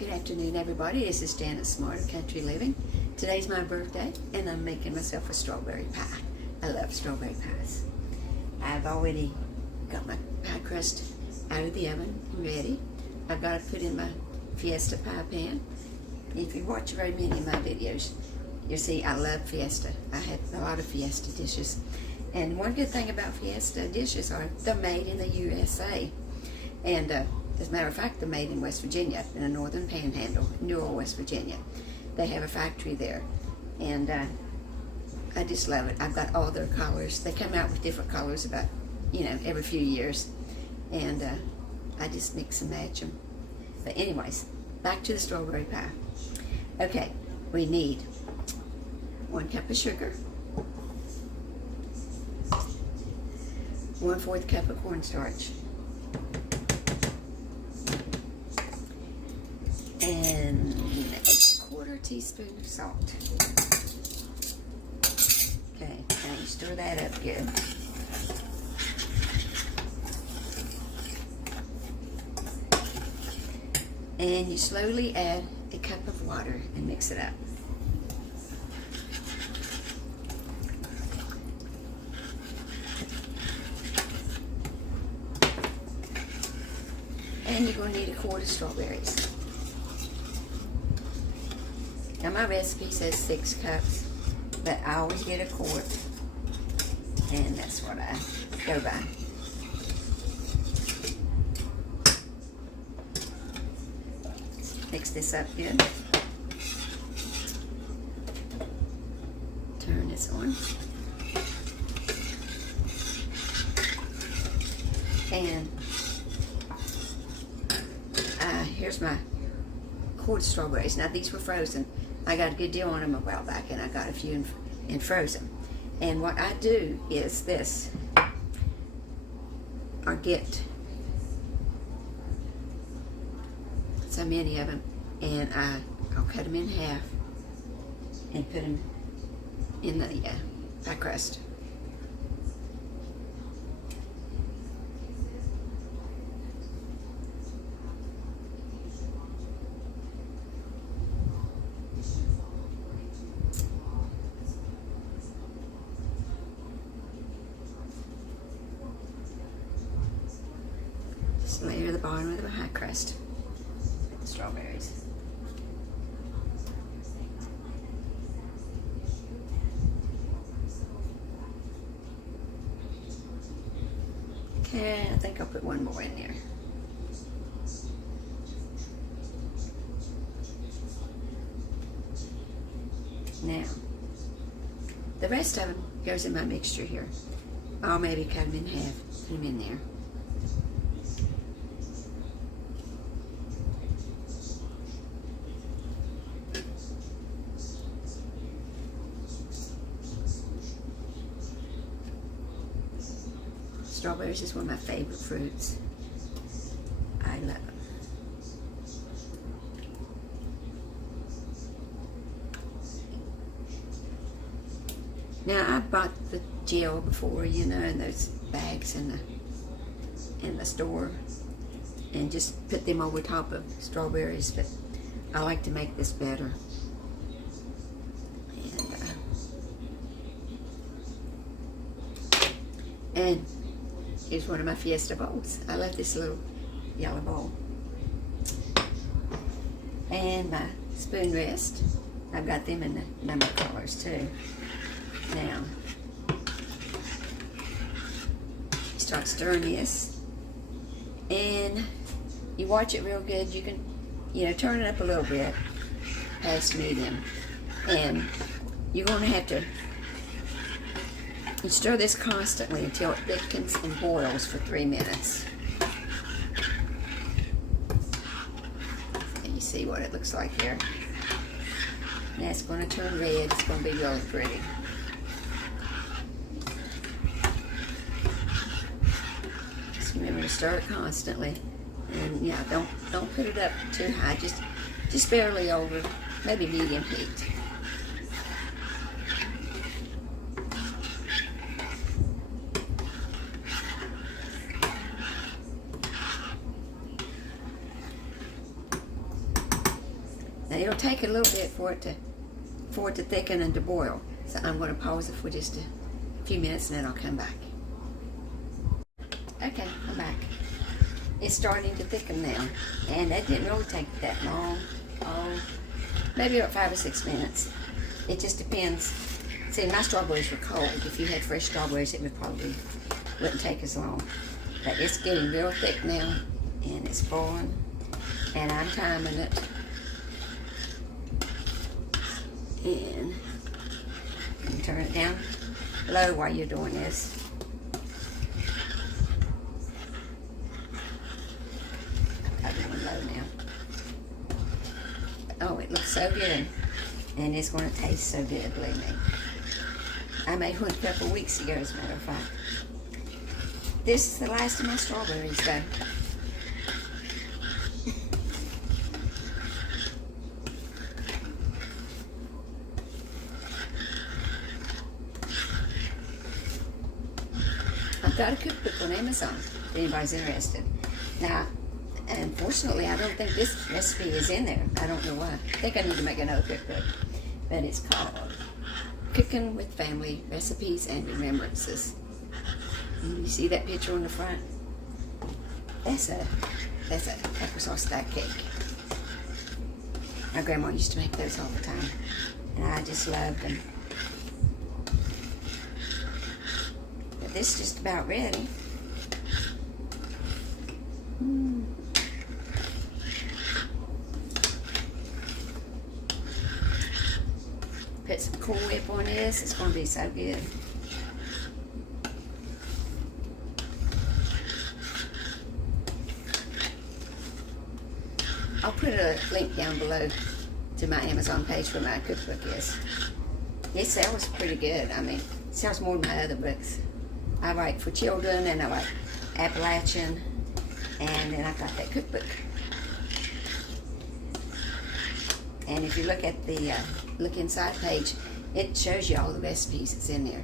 Good afternoon, everybody. This is Janet Smarter Country Living. Today's my birthday, and I'm making myself a strawberry pie. I love strawberry pies. I've already got my pie crust out of the oven and ready. I've got it put in my Fiesta pie pan. If you watch very many of my videos, you'll see I love Fiesta. I have a lot of Fiesta dishes. And one good thing about Fiesta dishes are they're made in the USA. And as a matter of fact, they're made in West Virginia, in the northern panhandle, Newell, West Virginia. They have a factory there. And I just love it. I've got all their colors. They come out with different colors about, every few years. And I just mix and match them. But anyways, back to the strawberry pie. Okay, we need 1 cup of sugar, 1/4 cup of cornstarch, and 1/4 teaspoon of salt. Okay, now you stir that up good. And you slowly add a cup of water and mix it up. And you're going to need 1/4 strawberries. Now my recipe says 6 cups, but I always get 1/4, and that's what I go by. Mix this up good. Turn this on. And here's my 1/4 strawberries. Now these were frozen. I got a good deal on them a while back, and I got a few in frozen. And what I do is this. I get so many of them, and I'll cut them in half and put them in the pie crust. Just layer the bottom of the pie crust. Strawberries. Okay, I think I'll put one more in there. Now, the rest of them goes in my mixture here. I'll maybe cut them in half, put them in there. Strawberries is one of my favorite fruits. I love them. Now I bought the gel before, in those bags in the store, and just put them over top of strawberries. But I like to make this better. And here's one of my Fiesta bowls. I love this little yellow bowl. And my spoon rest. I've got them in the number colors too. Now, you start stirring this, and you watch it real good. You can, turn it up a little bit past medium, and you're going to have to. You stir this constantly until it thickens and boils for 3 minutes. And you see what it looks like there. Now it's going to turn red. It's going to be really pretty. Just remember to stir it constantly. And don't put it up too high. Just barely over, maybe medium heat. it'll take a little bit for it to thicken and to boil. So I'm going to pause it for just a few minutes and then I'll come back. Okay, I'm back. It's starting to thicken now, and that didn't really take that long. Oh, maybe about 5 or 6 minutes. It just depends. See, my strawberries were cold. If you had fresh strawberries, it wouldn't take as long. But it's getting real thick now, and it's boiling, and I'm timing it. And you can turn it down low while you're doing this. I've got it on low now. Oh, it looks so good. And it's going to taste so good, believe me. I made one a couple of weeks ago, as a matter of fact. This is the last of my strawberries, though. I've got a cookbook on Amazon, if anybody's interested. Now, unfortunately, I don't think this recipe is in there. I don't know why. I think I need to make another cookbook. But it's called Cooking with Family Recipes and Remembrances. You see that picture on the front? That's a applesauce stack cake. My grandma used to make those all the time, and I just loved them. But this is just about ready. Put some Cool Whip on this. It's going to be so good. I'll put a link down below to my Amazon page where my cookbook is. It sells pretty good. I mean, it sells more than my other books. I write for children, and I write Appalachian, and then I've got that cookbook. And if you look at the look inside page, it shows you all the recipes that's in there.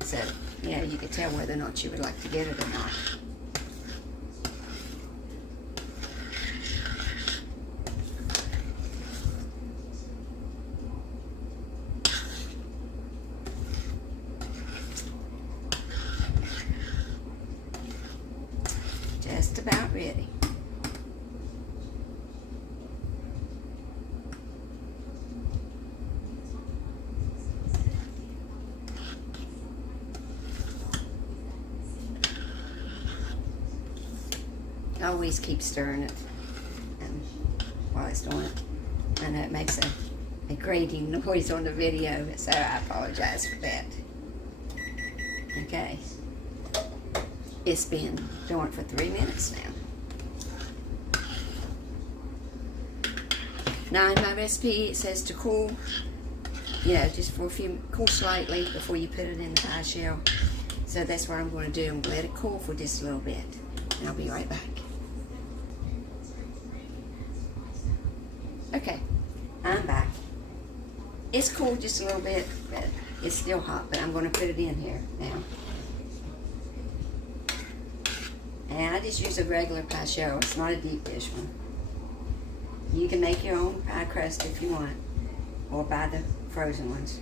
So, you know, you can tell whether or not you would like to get it or not. Just about ready. Always keep stirring it while it's doing it. I know it makes a grating noise on the video, so I apologize for that. Okay. It's been doing it for 3 minutes now. Now in my recipe it says to cool, you know, just for cool slightly before you put it in the pie shell. So that's what I'm going to do. I'm going to let it cool for just a little bit, and I'll be right back. Okay, I'm back. It's cooled just a little bit, but it's still hot, but I'm going to put it in here now. And I just use a regular pie shell. It's not a deep dish one. You can make your own pie crust if you want, or buy the frozen ones.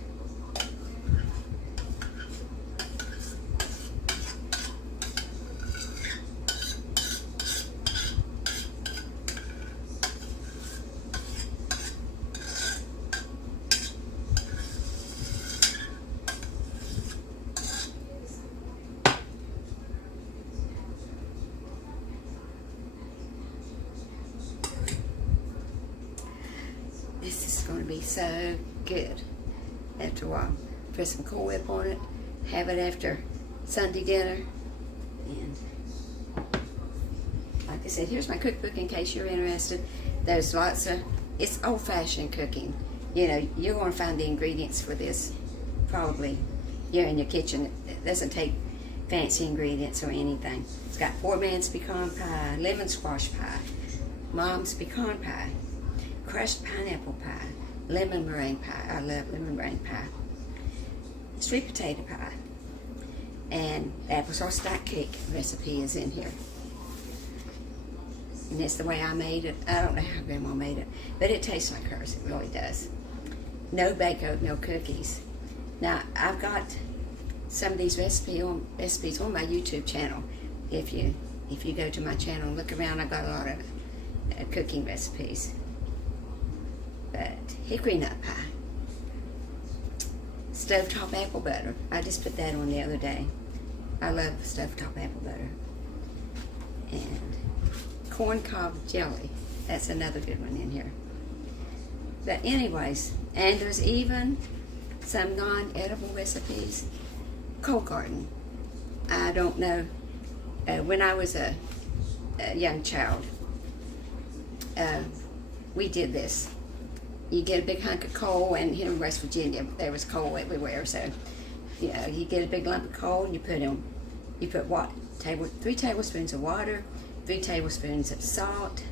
This is going to be so good after a while. Put some Cool Whip on it. Have it after Sunday dinner. And like I said, here's my cookbook in case you're interested. There's lots of, it's old-fashioned cooking. You know, you're going to find the ingredients for this probably here in your kitchen. It doesn't take fancy ingredients or anything. It's got poor man's pecan pie, lemon squash pie, mom's pecan pie, crushed pineapple pie, lemon meringue pie. I love lemon meringue pie. Sweet potato pie. And applesauce stack cake recipe is in here. And it's the way I made it. I don't know how Grandma made it, but it tastes like hers. It really does. No bake oatmeal cookies. Now, I've got some of these recipes on my YouTube channel. If you go to my channel and look around, I've got a lot of cooking recipes. But hickory nut pie. Stovetop apple butter. I just put that on the other day. I love stovetop apple butter. And corn cob jelly. That's another good one in here. But anyways, and there's even some non-edible recipes. Cold garden. I don't know. When I was a young child, we did this. You get a big hunk of coal, and here in West Virginia, there was coal everywhere. So, you get a big lump of coal, and you put what? 3 tablespoons of water, 3 tablespoons of salt,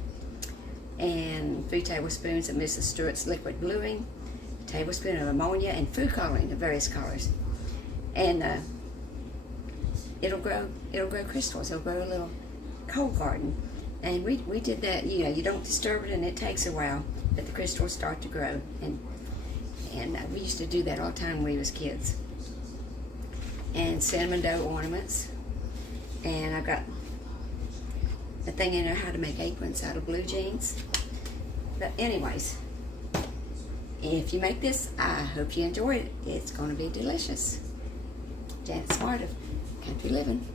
and 3 tablespoons of Mrs. Stewart's liquid bluing, a tablespoon of ammonia, and food coloring of various colors. And it'll grow crystals. It'll grow a little coal garden. And we did that. You don't disturb it, and it takes a while, but the crystals start to grow. And we used to do that all the time when we was kids. And cinnamon dough ornaments. And I've got a thing in there how to make aprons out of blue jeans. But anyways, if you make this, I hope you enjoy it. It's going to be delicious. Janet Smart of Country Living.